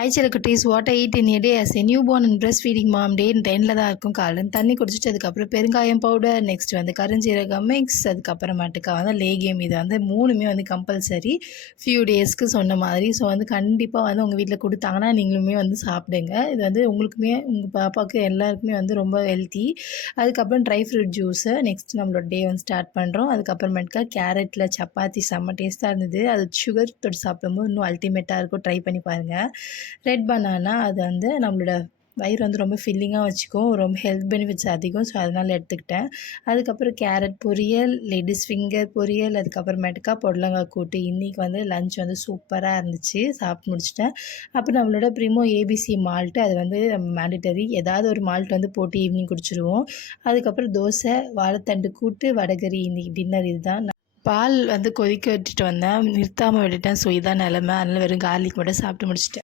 Hi செல்லக்குட்டீஸ், what I eat in a day as a new born and breastfeeding mom day 10ல் தான் இருக்கும். காலையில் தண்ணி குடிச்சிட்டு அதுக்கப்புறம் பெருங்காயம் பவுடர், நெக்ஸ்ட் வந்து கருஞ்சீரகம் மிக்ஸ், அதுக்கப்புறமேட்டுக்கா வந்து லேகியம். இது வந்து 3மே வந்து கம்பல்சரி ஃபியூ டேஸ்க்கு சொன்ன மாதிரி. ஸோ வந்து கண்டிப்பாக வந்து உங்கள் வீட்டில் கொடுத்தாங்கன்னா நீங்களுமே வந்து சாப்பிடுங்க. இது வந்து உங்களுக்குமே உங்கள் பாப்பாவுக்கு எல்லாருக்குமே வந்து ரொம்ப ஹெல்த்தி. அதுக்கப்புறம் ட்ரை ஃப்ரூட் ஜூஸு நெக்ஸ்ட் நம்மளோட டே வந்து ஸ்டார்ட் பண்ணுறோம். அதுக்கப்புறமேட்டுக்கா கேரட்டில் சப்பாத்தி செம்ம டேஸ்ட்டாக இருந்தது. அது சுகர் தொட்டு சாப்பிடும்போது இன்னும் அல்டிமேட்டாக இருக்கும். ட்ரை பண்ணி பாருங்கள். ரெட் பனானா அது வந்து நம்மளோட வயிறு வந்து ரொம்ப ஃபில்லிங்காக வச்சுக்கும், ரொம்ப ஹெல்த் பெனிஃபிட்ஸ் அதிகம். ஸோ அதனால் எடுத்துக்கிட்டேன். அதுக்கப்புறம் கேரட் பொரியல், லேடிஸ் ஃபிங்கர் பொரியல், அதுக்கப்புறமேட்டுக்கா பொடலங்காய் கூட்டு. இன்றைக்கி வந்து லஞ்ச் வந்து சூப்பராக இருந்துச்சு. சாப்பிட்டு முடிச்சிட்டேன். அப்புறம் நம்மளோட ப்ரிமோ ஏபிசி மால்ட்டு, அது வந்து மேண்டிட்டரி. ஏதாவது ஒரு மால்ட் வந்து போட்டு ஈவினிங் குடிச்சிடுவோம். அதுக்கப்புறம் தோசை, வாழைத்தண்டு கூட்டு, வடகரி. இன்றைக்கி டின்னர் இதுதான். பால் வந்து கொதிக்க விட்டுட்டு வந்தேன், நிறுத்தாமல் விட்டுட்டேன். ஸோ இதான் நிலமை. அதனால் வெறும் கார்லிக் மட்டும் சாப்பிட்டு முடிச்சிட்டேன்.